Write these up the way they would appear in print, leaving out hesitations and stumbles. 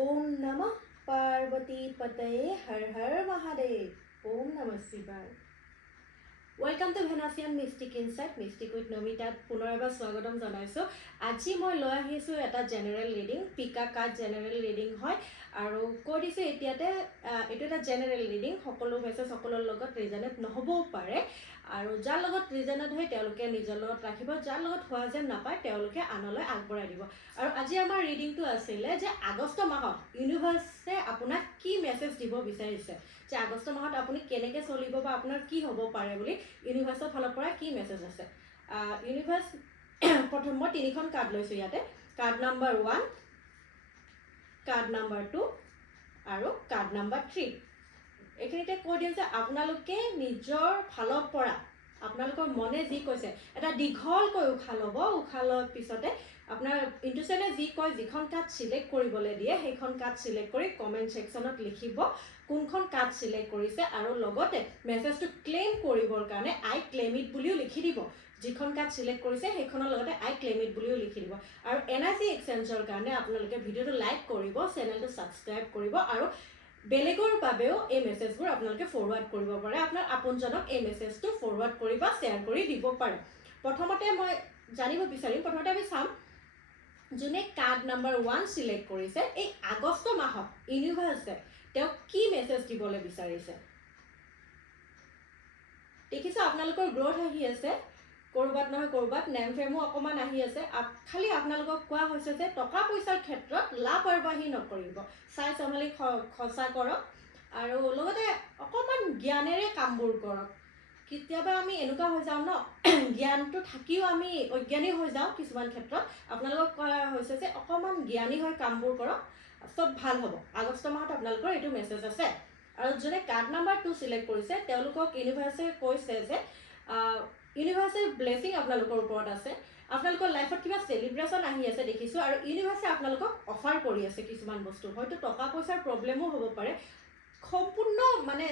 ओम नमः पार्वती पतये हर हर महादेव ओम नमः शिवाय वेलकम टू भेनासियन मिस्टिक इनसाइट मिस्टिक उइथ नमितात पुनः एबार स्वागतम जनाइছো আজি মই লৈ আহিছো এটা general reading pick a card general reading হয় আৰু কৈ দিছে এতিয়াতে এটো এটা জেনাৰেল ৰিডিং সকলো মেছেজ সকলৰ লগত ৰিজনেট নহবও পাৰে আৰু যাৰ লগত ৰিজনেট হয় তেওঁলোকে নিজৰ লগত ৰাখিব যাৰ লগত হোৱা যেন নাপায় তেওঁলোকে আনলৈ আগবঢ়াই দিব আৰু আজি আমাৰ ৰিডিংটো আছিল যে আগষ্ট মাহত ইউনিভাৰ্ছে আপোনাক কি মেছেজ দিব বিচাৰিছে যে আগষ্ট মাহত আপুনি কেনেকৈ চলিব বা আপোনাৰ কি হ'ব পাৰে বুলি ইউনিভাৰ্সৰ ফালৰ পৰা কি মেছেজ আছে ইউনিভাৰ্স প্ৰথম মই তিনিখন কাৰ্ড লৈছো ইয়াতে কাৰ্ড নাম্বাৰ 1 কাৰ্ড নাম্বাৰ 2 আৰু কাৰ্ড নাম্বাৰ 3 এখিনিতে কৈ দিম যে আপোনালোকে নিজৰ ফালৰ পৰা আপোনালোকৰ মনে যি কৈছে এটা দীঘলকৈ উশাহ ল'ব উশাহ লোৱাৰ পিছতে আপোনাৰ ইনটুইশনে যি কয় যিখন কাৰ্ড সিলেক্ট কৰিবলৈ দিয়ে সেইখন কাৰ্ড সিলেক্ট কৰি কমেন্ট সেকশনত লিখিব কোনখন কাৰ্ড সিলেক্ট কৰিছে আৰু লগতে মেছেজটো ক্লেম কৰিবৰ কাৰণে আই ক্লেম ইট বুলিও লিখি দিব যিখন কাৰ্ড সিলেক্ট কৰিছে সেইখনৰ লগতে আই ক্লেম ইট বুলিও লিখি দিব আৰু এনাৰ্জি এক্সচেঞ্জৰ কাৰণে আপোনালোকে ভিডিওটো লাইক কৰিব চেনেলটো সাবস্ক্ৰাইব কৰিব আৰু বেলেগৰ বাবেও এই মেছেজবোৰ আপোনালোকে ফৰৱাৰ্ড কৰিব পাৰে আপোনাৰ আপোনজনক এই মেছেজটো ফৰৱাৰ্ড কৰি বা শেয়াৰ কৰি দিব পাৰে প্ৰথমতে মই জানিব বিচাৰিম প্ৰথমতে আমি চাম যোনে কাৰ্ড নাম্বাৰ 1 সিলেক্ট কৰিছে এই আগষ্ট মাহত ইউনিভাৰ্সে তেওঁ কি মেছেজ দিবলৈ বিচাৰিছে দেখিছো আপোনালোকৰ গ্ৰোথ আহি আছে কৰবাত নহয় কৰবাত নেম ফ্ৰেমো অকমান আহি আছে খালি আপোনালোকক কোৱা হৈছে যে টকা পইচাৰ ক্ষেত্ৰত লাপৰবাহী নকৰিব চাই সম্ভালি খৰচা কৰক আৰু লগতে অকমান জ্ঞানেৰে কামবোৰ কৰক কেতিয়াবা আমি এনেকুৱা হৈ যাও ন জ্ঞানটো থাকিও আমি অজ্ঞানী হৈ যাও কিছুমান ক্ষেত্ৰত আপোনালোকক কোৱা হৈছে যে অকমান জ্ঞানী হৈ কামবোৰ কৰক সব ভাল হ'ব আগষ্ট মাহত আপোনালোকৰ এটো মেছেজ আছে আৰু যোনে কাৰ্ড নাম্বাৰ 2 সিলেক্ট কৰিছে তেওঁলোকক ইউনিভাৰ্সে কৈছে যে ইউনিভাৰ্সৰ ব্লেসিং আপোনালোকৰ ওপৰত আছে আপোনালোকৰ লাইফত কিবা সেলিব্ৰেশন আহি আছে দেখিছো আৰু ইউনিভাৰ্সে আপোনালোকক অফাৰ কৰি আছে কিছুমান বস্তু হয়তো টকা পইচাৰ প্ৰবলেমো হ'ব পাৰে সম্পূৰ্ণ মানে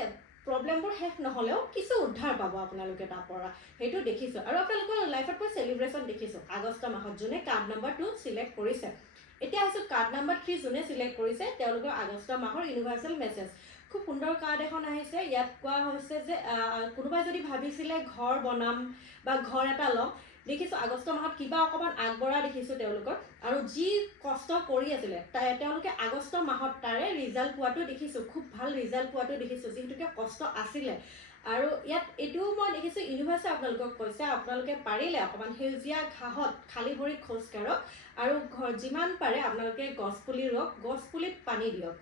প্ৰবলেমবোৰ শেষ নহলেও কিছু উদ্ধাৰ পাব আপোনালোকে তাৰ পৰা হেতু দেখিছো আৰু আপোনালোকৰ লাইফত কোৱা সেলিব্ৰেশন দেখিছো আগষ্ট মাহত যোনে কাৰ্ড নাম্বাৰ 2 সিলেক্ট কৰিছে এতিয়া আছে কাৰ্ড নাম্বাৰ 3 যোনে সিলেক্ট কৰিছে তেওঁলোকৰ আগষ্ট মাহৰ ইউনিভাৰ্সাল মেছেজ খুব সুন্দৰ কাৰ্ড এখন আহিছে ইয়াত কোৱা হৈছে যে কোনোবাই যদি ভাবিছিলে ঘৰ বনাম বা ঘৰ এটা লম দেখিছো আগষ্ট মাহত কিবা অকমান আগবঢ়া দেখিছো তেওঁলোকৰ আৰু যি কষ্ট কৰি আছিল তেওঁলোকে আগষ্ট মাহত তাৰে ৰিজাল্ট পোৱাটো দেখিছো খুব ভাল ৰিজাল্ট পোৱাটো দেখিছো যেহেতুকে কষ্ট আছিল আৰু ইয়াত এটো মই দেখিছো ইউনিভাৰ্সে আপোনালোকক কৈছে আপোনালোকে পাৰিলে অকমান হেউজিয়া ঘাহত খালি ভৰি খোজ কাৰক আৰু ঘৰ যিমান পাৰে আপোনালোকে গছপুলি ৰোক গছপুলিত পানী দিয়ক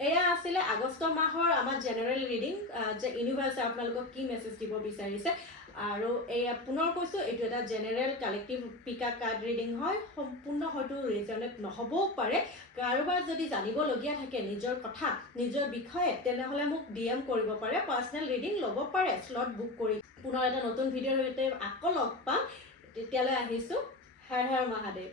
এয়া আছিলে আগষ্ট মাহৰ আমাৰ জেনাৰেল ৰিডিং যে ইউনিভাৰ্সে আপোনালোকক কি মেছেজ দিব বিচাৰিছে আৰু এয়া পুনৰ কৈছো এটো এটা general collective Pika card reading হয় সম্পূৰ্ণ হয়তো ৰিজনেট নহবও পাৰে কাৰোবাৰ যদি জানিব লগিয়া থাকে নিজৰ কথা নিজৰ বিষয়ে তেনেহলে মোক ডিএম কৰিব পাৰে পাৰ্সোনাল ৰিডিং ল'ব পাৰে স্লট বুক কৰি পুনৰ এটা নতুন ভিডিওৰ সৈতে আকৌ লগ পাম তেতিয়ালৈ আহিছো হৰ হৰ মহাদেৱ